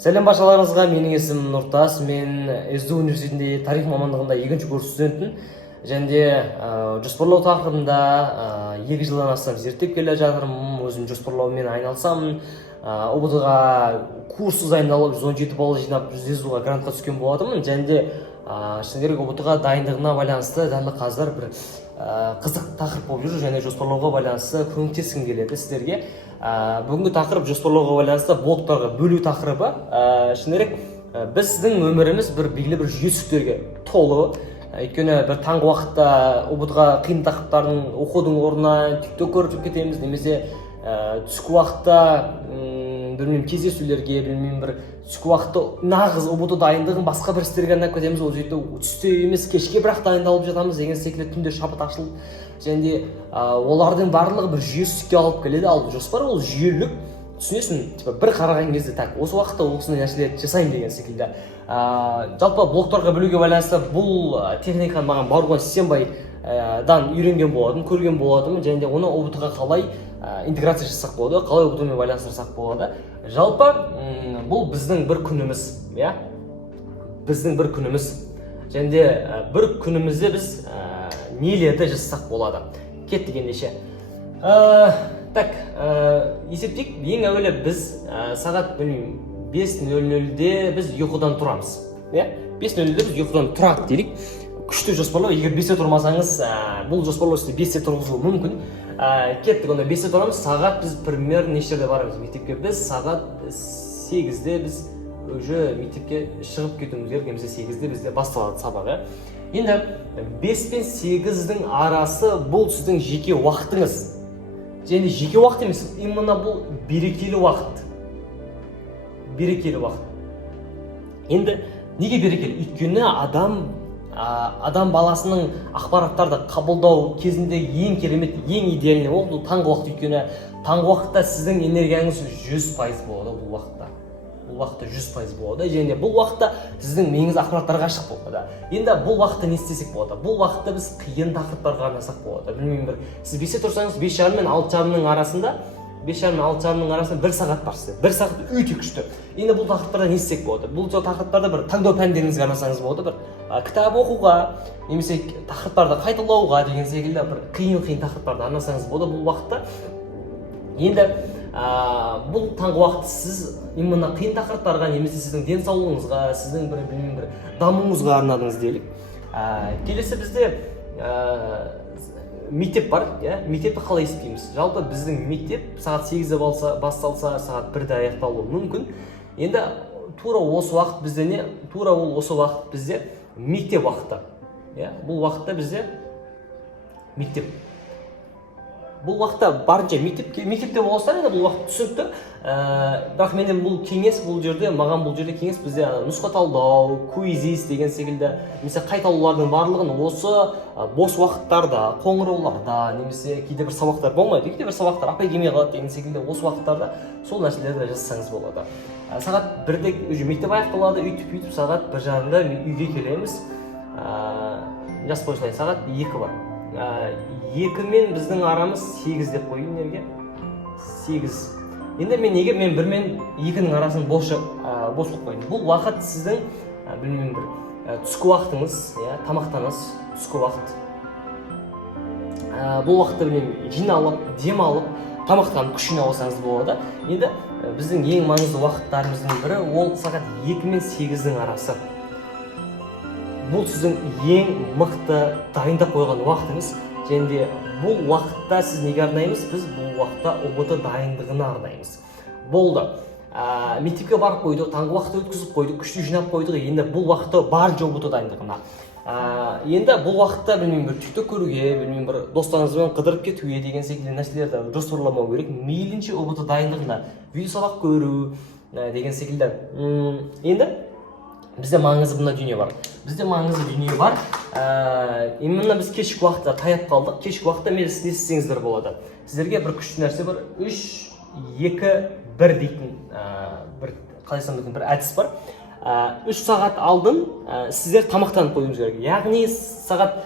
Сәлем баршаларыңызға, менің есімім Нұртас. Мен СДУ университетінде тарих мамандығында 2-ші курс студентпін. Және жоспарлау тақырыбында 2 жылдан астам зерттеп келе жатырмын. Өзім жоспарлаумен айналысамын. ОБТ-ға курсыз айналып 117 балл жинап 100 ға грантқа түскен болатынмын. Және шыны керек ОБТ-ға дайындығына байланысты дәл қазір бір қызық тақырып болып жүр, және жоспарлауға байланысты көмектескім келеді сіздерге. Бүгінгі тақырып жоспарлауға байланысты блоктарға бөлу тақырыбы. Шыны керек біздің өміріміз бір белгілі бір жүйесіктерге толы. Өйткені бір таңғы уақытта ОБТ-ға қиын тақырыптардың оқудың орнына TikTok көріп кетеміз, немесе түскі уақытта білмеймін кездесулерге, білмеймін бір түскі уақытта нағыз ОБТ дайындығын басқа бір істерге арнап кетеміз. Ол жерде түсте емес кешке бірақ дайындалып жатамыз деген секілді, түнде шабыт ашылып, және олардың барлығы бір жүйесізге алып келеді. Ал жоспар ол жүйелік, түсінесің, бір қараған кезде так осы уақытта осындай нәрселерді жасаймын деген секілді. Жалпы блоктарға бөлуге байланысты бұл техниканы маған Баруан Сисенбайдан үйренген болатынмын, көрген болатынмын, және оны ОБТ-ға қалай интеграция жасақ болады, қалай ОБТ-мен байланыстырсақ болады. Жалпы бұл біздің бір күніміз, біздің бір күніміз. Және бір күнімізде біз нелерді жасақ болады. Кеттік ендеше. Так, есептейік. Ең әуелі біз сағат 5:00-де біз ұйқыдан тұрамыз. 5:00-де біз ұйқыдан тұрады делік. Күшті жоспарлау. Егер 5-те тұрмасаңыз, бұл жоспарлау сізді 5-те тұрғызуы мүмкін. Кеттік, онда 5-те тұрамыз. Сағат біз пример нештерде барамыз мектепке? Біз сағат 8-де біз уже мектепке шығып кетуіміз керек. Немесе 8-де бізде басталады сабағы. Енді 5 пен 8-дің арасы бұл сіздің жеке уақытыңыз. Және жеке уақыт емес, именно бұл берекелі уақыт. Берекелі уақыт. Енді неге берекелі? Өйткені адам баласының ақпараттарды қабылдау кезінде ең керемет, ең идеальный ол таңғы уақыт. Өйткені таңғы уақытта сіздің энергияңыз 100% болады бұл уақытта. Бұл уақытта 100% болады, және бұл уақытта сіздің миыңыз ақпараттарға ашық болады. Енді бұл уақытта не істесек болады? Бұл уақытта біз қиын тақырыптарға арнасақ болады. Білмеймін, сіз 5-те тұрсаңыз 5:30 мен 6:30-ның арасында 5:30 мен 6:30-ның арасында 1 сағат бар сізде. 1 сағат өте күшті. Енді бұл тақырыптарда не істесек болады? Бұл тақырыптарда бір таңдау пәндеріңізге арнасаңыз болады, бір кітап оқуға, немесе тақырыптарды қайталауға деген секілді бір қиын тақырыптарды арнасаңыз болады бұл уақытта. Енді бұл таңғы уақыт сіз именно қиын тақырыптарға, немесе сіздің денсаулығыңызға, сіздің бір дамуыңызға арнадыңыз делік. Келесі бізде мектеп бар, мектепті қалай есептейміз? Жалпы біздің мектеп сағат 8-де басталса, сағат 1-де аяқталуы мүмкін. Енді тура осы уақыт бізде не? Тура ол осы уақыт бізде мектеп уақыты. Бұл уақытта бізде мектеп. Бұл уақытта барынша мектепте болса, бұл уақыт түсінікті. Бірақ менен бұл кеңес, бұл жерде кеңес бізде нұсқа талдау, квизис деген секілді, немесе қайталаулардың барлығын осы бос уақыттарда, қоңырауларда, немесе кейде бір сабақтар болмайды, кейде бір сабақтар апай келмей қалады деген секілді, осы уақыттарда сол нәрселерді жасасаңыз болады. Сағат 1-де уже мектеп аяқталады, үйтіп сағат 1:30-да үйге келеміз. Жас қойшылай, сағат 2 бар. 2 мен біздің арамыз 8 деп қойын ерге. 8. Енді мен 1 мен 2-ның арасын бос қойып қойын. Бұл уақыт сіздің, білмеймін, түскі уақытыңыз, тамақтаныз, түскі уақыт. Бұл уақытта жиналып, демалып, тамақтанып, күш жинап болады. Енді біздің ең маңызды уақыттарымыздың бірі ол сағат 2 мен 8-дің арасы. Бұл сіздің ең мықты дайындап қойған уақытыңыз. Және бұл уақытта сіз неге арнаймыз? Біз бұл уақытта ОБТ дайындығына арнаймыз. Болды. Мектепке барып қойдық, таңғы уақытта өткізіп қойдық, күшті жинап қойдық. Енді бұл уақытта бар ОБТ дайындығына. Енді бұл уақытта TikTok көруге, достарыңызбен қыдырып кетуге деген секілді нәрселерді жоспарламау керек. Мейлінше ОБТ дайындығына видео сабақ көру деген секілді. Енді бізде маңызды бұнда дүние бар. Именно біз кешкі уақытта таяп қалдық. Кешкі уақытта не істесеңіздер болады. Сіздерге бір күшті нәрсе бар. 3, 2, 1 дейтін бір әдіс бар. 3 сағат алдын сіздер тамақтанып қоюыңыз керек. Яғни сағат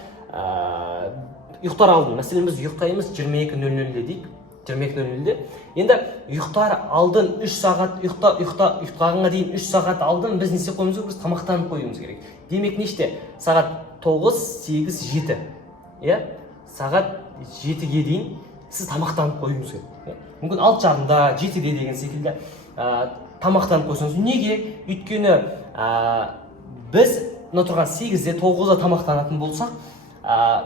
ұйықтар алдын. Мәселен біз ұйықтаймыз 22:00-де дейік. 22:00-де. Енді ұйықтар алдын 3 сағат, ұйықтағанға дейін 3 сағат алдын біз не істеп қоюымыз керек? Біз тамақтанып қоюымыз керек. Демек неште? Сағат 9, 8, 7. Иә? Сағат 7-ге дейін сіз тамақтанып қоюыңыз керек. Мүмкін 6:30-да, 7-де деген секілді тамақтанып қойсаңыз. Неге? Өйткені біз тұрған 8-де, 9-да тамақтанатын болсақ,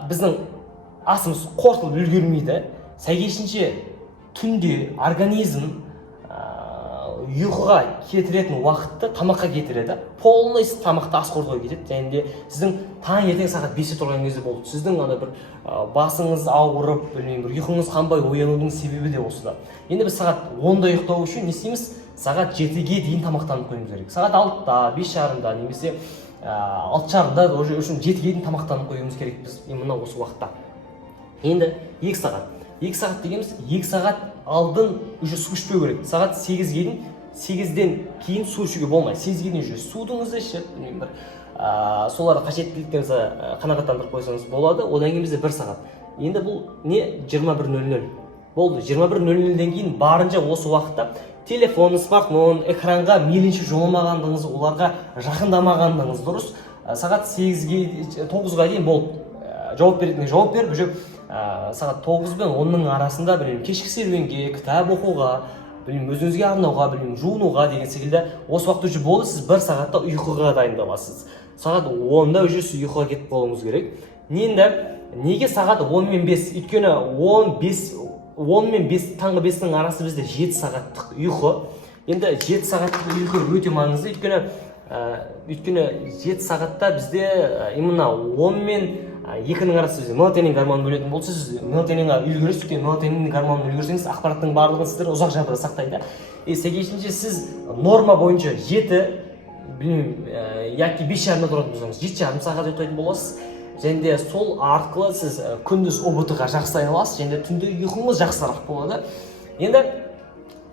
біздің асымыз қорытылып үлгермейді. Сәйкесінше түнде организм ұйқыға кетіретін уақытты тамаққа кетіреді. Полный тамақты ас қорытуға кетеді. Және де сіздің таңертең сағат 5-те тұрған кезде болды. Сіздің бір басыңыз ауырып, бір ұйқыңыз қанбай оянудың себебі де осыда. Енді біз сағат 10-да ұйықтау үшін не істейміз? Сағат 7-ге дейін тамақтанып қоюымыз керек. Сағат 6-да, 5:30-да немесе 6:30-да үшін 7-ге дейін тамақтанып қоюымыз керек біз мына осы уақытта. Енді 2 сағат. 2 сағат дегеніміз 2 сағат алдын уже су ішпеу керек. Сағат 8-ге дейін, 8-ден кейін су ішуге болмайды. 8-ге дейін уже судыңызды ішіп, солар қажеттіліктеріңізді қанағаттандырып қойсаңыз болады. Одан кейін бізде 1 сағат. Енді бұл не? 21:00. Болды. 21:00-ден кейін барынша осы уақытта телефон, смартфон, экранға мейлінше жоламағандығыңыз, оларға жақындамағандығыңыз дұрыс. Сағат 9-ға дейін болды. Жауап беріп, уже сағат 9 пен 10-ның арасында кешкі серуенге, кітап оқуға, өзіңізге арнауға, жуынуға деген секілді осы уақыт уже болды. Сіз 1 сағатта ұйқыға дайындаласыз. Сағат 10-да уже сіз ұйқыға кетіп болуыңыз керек. Неге сағат 10 мен 5? Өйткені 10 мен 5, таңғы 5-ның арасы бізде 7 сағаттық ұйқы. Енді 7 сағаттық ұйқы өте маңызды. Өйткені 7 сағатта бізде именно 10 мен 2-ның арасы бізде мелатонин гормонын бөлетін болса, сіз мелатонинға үлгересіз. Өйткені мелатонин гормонын үлгерсеңіз, ақпараттың барлығын сіздер ұзақ жағдайда сақтайды. Сәйкесінше сіз норма бойынша 7, яки 5:30-да тұратын болсаңыз, 7,5 сағат ұйықтайтын боласыз. Және де сол арқылы сіз күндіз ұбт-ға жақсылай аласыз, және де түнде ұйқыңыз жақсырақ болады. Енді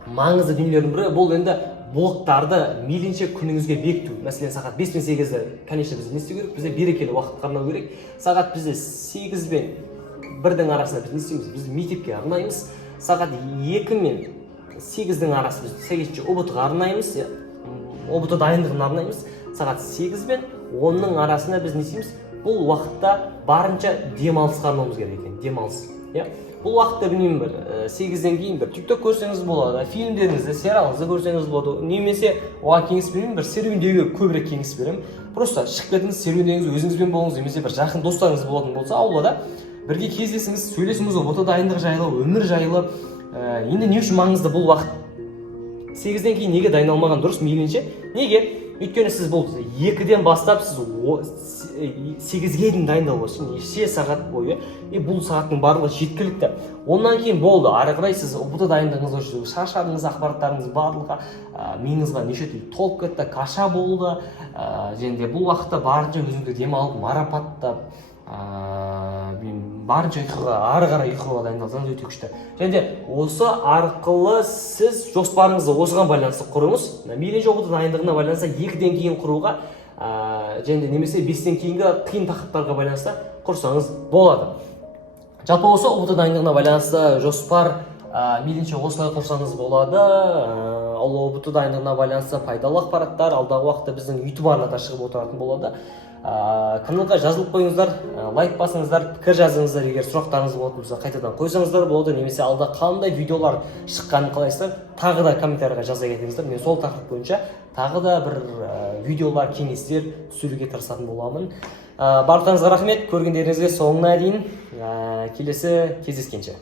маңызды дүниелердің бірі бұл енді блоктарды мейлінше күніңізге бекіту. Мәселен, сағат 5 пен 8-де, конечно, біз не істеу керек? Бізде берекелі уақыт қарнау керек. Сағат бізде 8 пен 1-дің арасында біз не істейміз? Біз мектепке арнаймыз. Сағат 2 мен 8-дің арасы біз сәйкесінше ұбт-ға арнаймыз, ұбт дайындығын арнаймыз. Сағат 8 пен 10-ның арасында біз не істейміз? Бұл уақытта барынша демалысқа арнауымыз керек екен. Демалыс. Бұл уақытта 8-ден кейін TikTok көрсеңіз болады, фильмдеріңізді, сериалыңызды көрсеңіз болады. Немесе оған кеңес беремін, серуендеуге көбірек кеңес беремін. Просто шығып кетіңіз, серуендеңіз, өзіңізбен болыңыз, немесе жақын достарыңыз болатын болса, аулада бірге кездесіңіз, сөйлесіңіз ұбт дайындығы жайлы, өмір жайлы. Енді не үшін маңызды бұл уақыт? 8-ден кейін неге дайындалмаған дұрыс? Мейлінше. Неге? Өйткені сіз бұл 2-ден бастап сіз 8-ге дейін дайындалып отырсыз, неше сағат бойы. Бұл сағаттың барлығы жеткілікті. Онан кейін болды. Ары қарай сіз ұбт дайындығыңызға жүріп, шаршадыңыз, ақпараттарыңыз барлығы миыңызға неше түрлі толып кетті, каша болды. Және де бұл уақытта барынша өзіңізді демалып, марапаттап, барынша ұйқыға, ары қарай ұйқыға дайындалсаңыз өте күшті. Және де осы арқылы сіз жоспарыңызды осыған байланысты құрыңыз. Мейлінше ұбт дайындығына байланысты 2-ден кейін құруға, және де немесе 5-ден кейінгі қиын тақырыптарға байланысты құрсаңыз болады. Жалпы осы ұбт дайындығына байланысты жоспар мейлінше осылай құрсаңыз болады. Ал ұбт дайындығына байланысты пайдалы ақпараттар алдағы уақытта біздің YouTube арнада шығып отыратын болады. Каналға жазылып қойыңыздар, лайк басыңыздар, пікір жазыңыздар. Егер сұрақтарыңыз болатын болса, қайтадан қойсаңыздар болады. Немесе алда қандай видеолар шыққанын қалайсыздар, тағы да комментарийға жаза кетіңіздер. Мен сол тақырып бойынша тағы да бір видеолар, кеңестер түсіруге тырысатын боламын. Барлықтарыңызға рахмет. Көргендеріңізге соңына дейін. Келесі кездескенше.